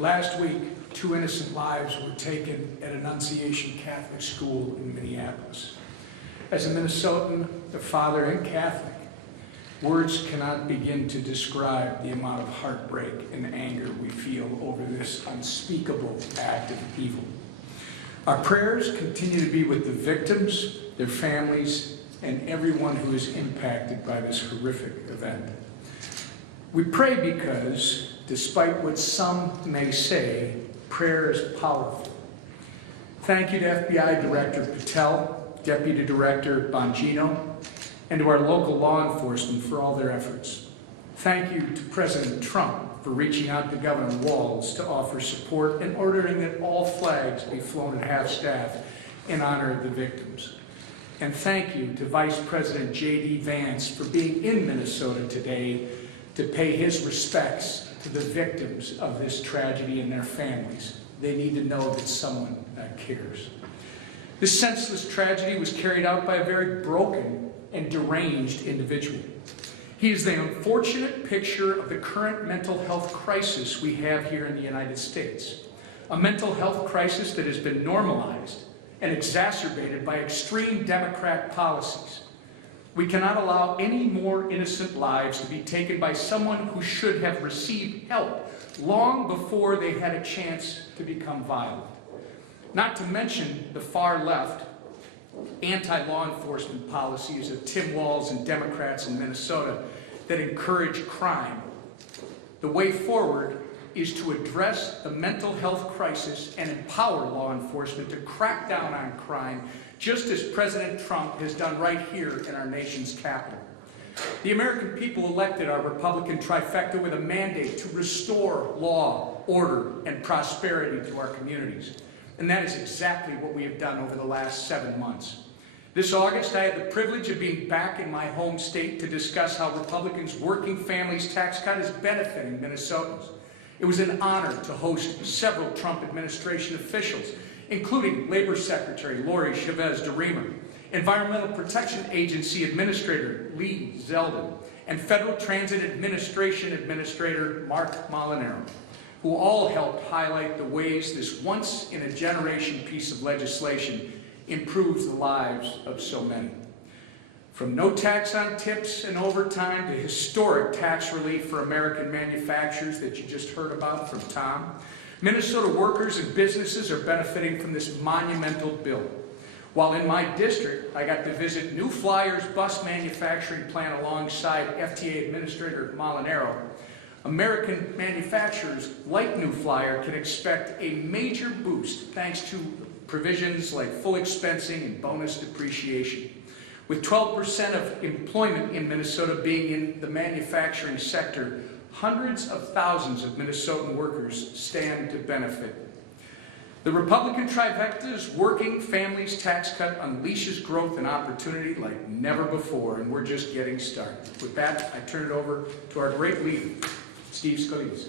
Last week, 2 innocent lives were taken at Annunciation Catholic School in Minneapolis. As a Minnesotan, a father and Catholic, words cannot begin to describe the amount of heartbreak and anger we feel over this unspeakable act of evil. Our prayers continue to be with the victims, their families, and everyone who is impacted by this horrific event. We pray because, despite what some may say, prayer is powerful. Thank you to FBI Director Patel, Deputy Director Bongino, and to our local law enforcement for all their efforts. Thank you to President Trump for reaching out to Governor Walz to offer support and ordering that all flags be flown at half-staff in honor of the victims. And thank you to Vice President J.D. Vance for being in Minnesota today to pay his respects to the victims of this tragedy and their families. They need to know that someone cares. This senseless tragedy was carried out by a very broken and deranged individual. He is the unfortunate picture of the current mental health crisis we have here in the United States. A mental health crisis that has been normalized and exacerbated by extreme Democrat policies. We cannot allow any more innocent lives to be taken by someone who should have received help long before they had a chance to become violent. Not to mention the far left anti-law enforcement policies of Tim Walz and Democrats in Minnesota that encourage crime. The way forward is to address the mental health crisis and empower law enforcement to crack down on crime, just as President Trump has done right here in our nation's capital. The American people elected our Republican trifecta with a mandate to restore law, order, and prosperity to our communities. And that is exactly what we have done over the last 7 months. This August, I had the privilege of being back in my home state to discuss how Republicans' working families tax cut is benefiting Minnesotans. It was an honor to host several Trump administration officials, including Labor Secretary Lori Chavez DeRemer, Environmental Protection Agency Administrator Lee Zeldin, and Federal Transit Administration Administrator Mark Molinaro, who all helped highlight the ways this once-in-a-generation piece of legislation improves the lives of so many. From no tax on tips and overtime to historic tax relief for American manufacturers that you just heard about from Tom, Minnesota workers and businesses are benefiting from this monumental bill. While in my district, I got to visit New Flyer's bus manufacturing plant alongside FTA Administrator Molinaro, American manufacturers like New Flyer can expect a major boost thanks to provisions like full expensing and bonus depreciation. With 12% of employment in Minnesota being in the manufacturing sector, hundreds of thousands of Minnesotan workers stand to benefit. The Republican trifecta's working families tax cut unleashes growth and opportunity like never before, and we're just getting started. With that, I turn it over to our great leader, Steve Scalise.